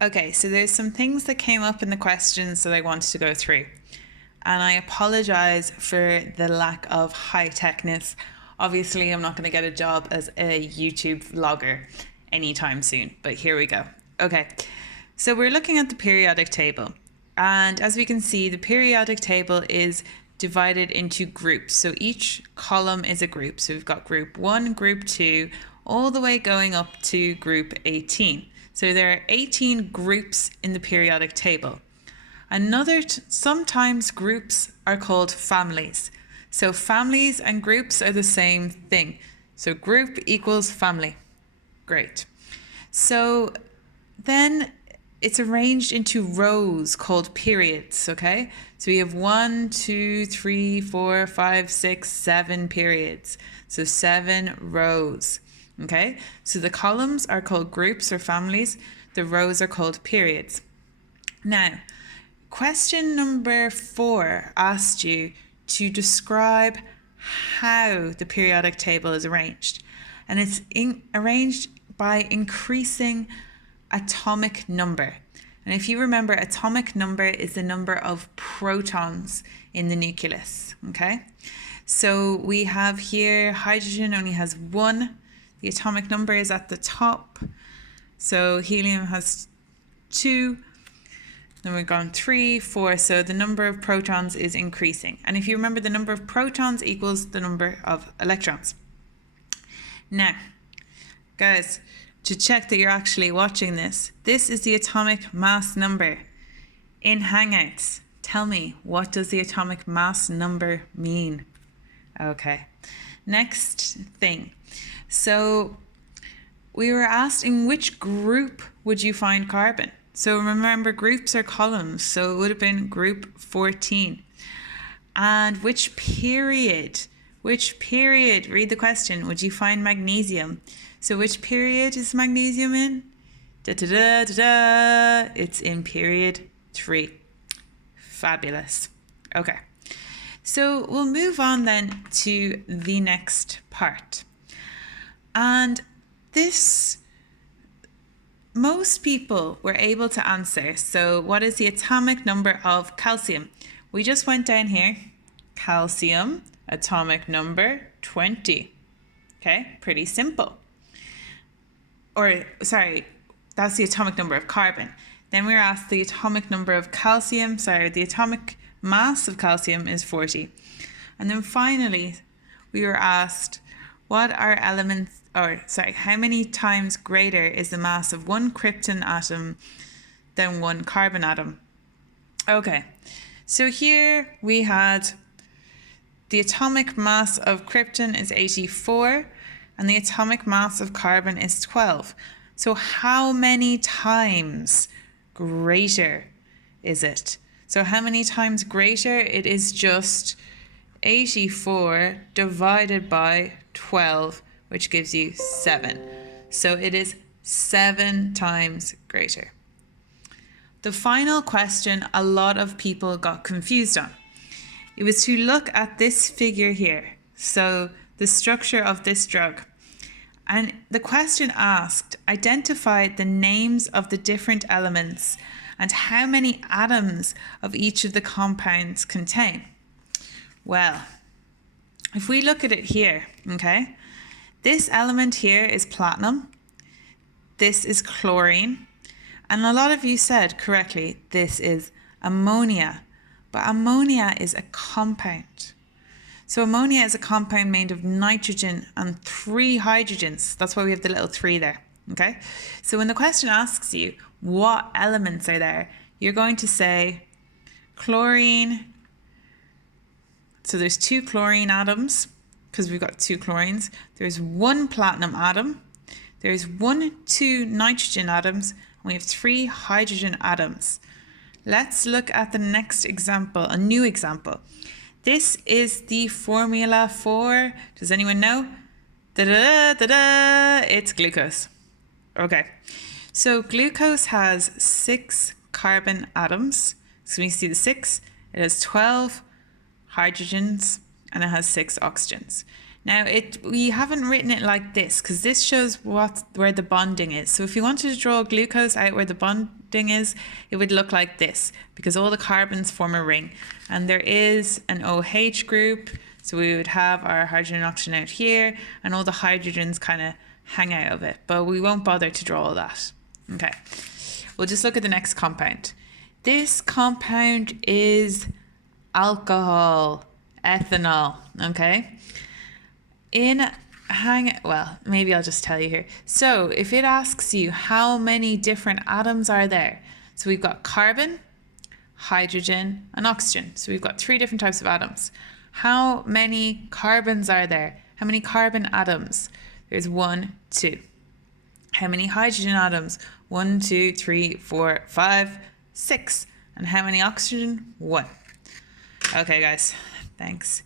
Okay, so there's some things that came up in the questions that I wanted to go through. And I apologize for the lack of high techness. Obviously, I'm not going to get a job as a YouTube vlogger anytime soon, but here we go. Okay, so we're looking at the periodic table. And as we can see, the periodic table is divided into groups. So each column is a group. So we've got group 1, group 2, all the way going up to group 18. So there are 18 groups in the periodic table. Sometimes groups are called families. So families and groups are the same thing. So group equals family. Great. So then it's arranged into rows called periods, okay? So we have 1, 2, 3, 4, 5, 6, 7 periods. So 7 rows, okay? So the columns are called groups or families. The rows are called periods. Now, question number 4 asked you to describe how the periodic table is arranged. And it's arranged by increasing atomic number. And if you remember, atomic number is the number of protons in the nucleus, okay? So we have here hydrogen only has 1. The atomic number is at the top. So helium has 2. Then we've gone 3, 4. So the number of protons is increasing. And if you remember, the number of protons equals the number of electrons. Now, guys, to check that you're actually watching this is the atomic mass number in Hangouts. Tell me, what does the atomic mass number mean? Okay, next thing. So we were asked, in which group would you find carbon? So remember, groups are columns, so it would have been group 14. And which period, read the question, would you find magnesium? So which period is magnesium in? It's in period 3. Fabulous. Okay. So we'll move on then to the next part. And this, most people were able to answer. So what is the atomic number of calcium? We just went down here. Calcium, atomic number 20. Okay, pretty simple. That's the atomic number of carbon. Then we were asked the atomic number of calcium. The atomic mass of calcium is 40. And then finally, we were asked how many times greater is the mass of one krypton atom than one carbon atom? Okay, so here we had the atomic mass of krypton is 84. And the atomic mass of carbon is 12. So how many times greater is it? So how many times greater? It is just 84 divided by 12, which gives you 7. So it is 7 times greater. The final question a lot of people got confused on. It was to look at this figure here. So the structure of this drug. And the question asked, identify the names of the different elements and how many atoms of each of the compounds contain. Well, if we look at it here, okay, this element here is platinum, this is chlorine, and a lot of you said correctly, this is ammonia, but ammonia is a compound. So ammonia is a compound made of nitrogen and 3 hydrogens. That's why we have the little 3 there, okay? So when the question asks you what elements are there, you're going to say chlorine. So there's 2 chlorine atoms because we've got 2 chlorines. There's 1 platinum atom. There's 2 nitrogen atoms. And we have 3 hydrogen atoms. Let's look at the next example, a new example. This is the formula for, does anyone know? It's glucose. Okay, so glucose has 6 carbon atoms. So we see the 6, it has 12 hydrogens and it has 6 oxygens. Now we haven't written it like this because this shows where the bonding is. So if you wanted to draw glucose out where the bonding is, it would look like this because all the carbons form a ring. And there is an OH group. So we would have our hydrogen and oxygen out here and all the hydrogens kind of hang out of it. But we won't bother to draw all that. Okay, we'll just look at the next compound. This compound is alcohol, ethanol, okay? Well, maybe I'll just tell you here. So if it asks you how many different atoms are there, so we've got carbon, hydrogen, and oxygen. So we've got 3 different types of atoms. How many carbons are there? How many carbon atoms? There's 1, 2. How many hydrogen atoms? 1, 2, 3, 4, 5, 6. And how many oxygen? 1. Okay, guys, thanks.